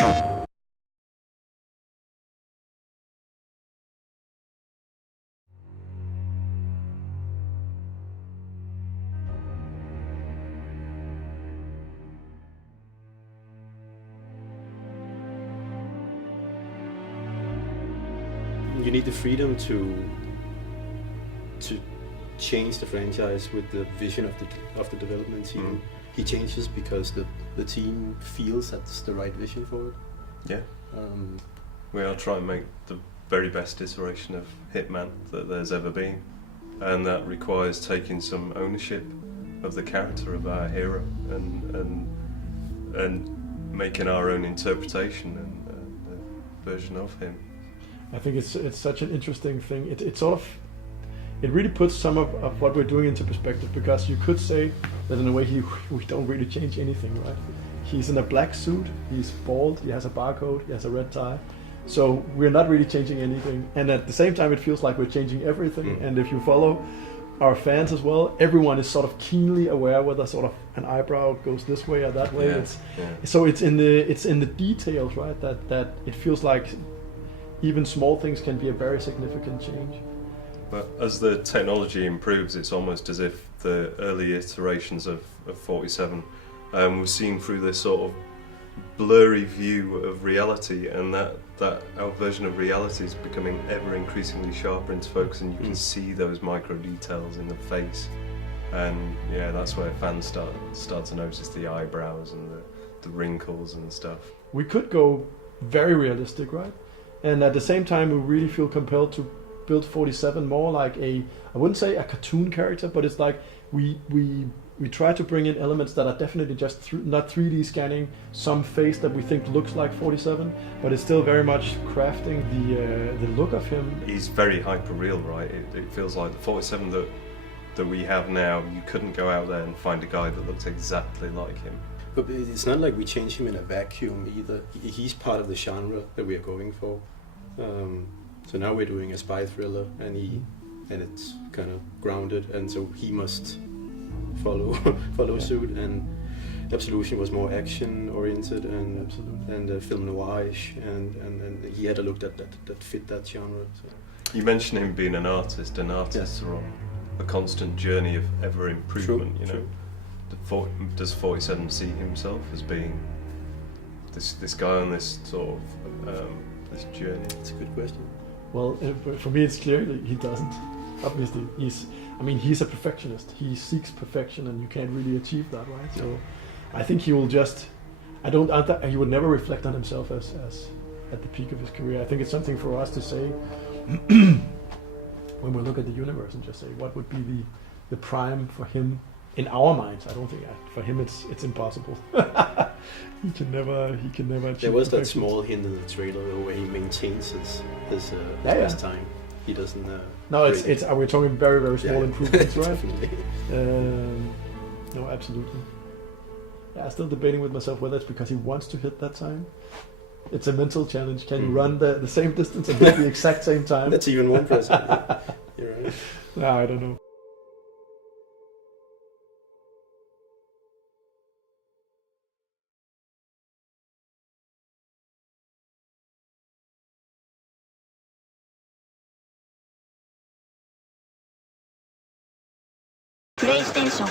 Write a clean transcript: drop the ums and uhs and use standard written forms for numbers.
You need the freedom to change the franchise with the vision of the development team. He changes because the team feels that's the right vision for it. Yeah. We are trying to make the very best iteration of Hitman that there's ever been, and that requires taking some ownership of the character of our hero and making our own interpretation and version of him. I think it's such an interesting thing. It really puts some of what we're doing into perspective, because you could say that in a way we don't really change anything, right? He's in a black suit, he's bald, he has a barcode, he has a red tie. So we're not really changing anything. And at the same time, it feels like we're changing everything. And if you follow our fans as well, everyone is sort of keenly aware whether sort of an eyebrow goes this way or that way. So it's in the details, right? That it feels like even small things can be a very significant change. But as the technology improves, it's almost as if the early iterations of 47 were seen through this sort of blurry view of reality, and that our version of reality is becoming ever increasingly sharper into focus, and you can see those micro details in the face. And yeah, that's where fans start to notice the eyebrows and the wrinkles and stuff. We could go very realistic, right? And at the same time, we really feel compelled to build 47 more like I wouldn't say a cartoon character, but it's like we try to bring in elements that are definitely just not 3D scanning some face that we think looks like 47, but it's still very much crafting the look of him. He's very hyper real, right? It feels like the 47 that we have now, you couldn't go out there and find a guy that looks exactly like him. But it's not like we change him in a vacuum either. He's part of the genre that we are going for. So now we're doing a spy thriller, and it's kind of grounded, and so he must follow suit. And Absolution was more action oriented and film noirish, and he had a look that fit that genre. So. You mentioned him being an artist, and artists are on a constant journey of ever improvement. True. Does 47 see himself as being this guy on this sort of this journey? It's a good question. Well, for me, it's clear that he doesn't. Obviously, he's a perfectionist. He seeks perfection, and you can't really achieve that, right? So, I think he will just. He would never reflect on himself as at the peak of his career. I think it's something for us to say when we look at the universe and just say what would be the prime for him in our minds. I don't think for him it's impossible. He can never achieve There was perfection. that small hint in the trailer though, where he maintains his time. He doesn't. No, it's we're talking very, very small improvements, right? Definitely. No, absolutely. Yeah, I'm still debating with myself whether it's because he wants to hit that time. It's a mental challenge. Can you run the same distance and hit the exact same time? That's even more impressive. You're right. No, I don't know. PlayStation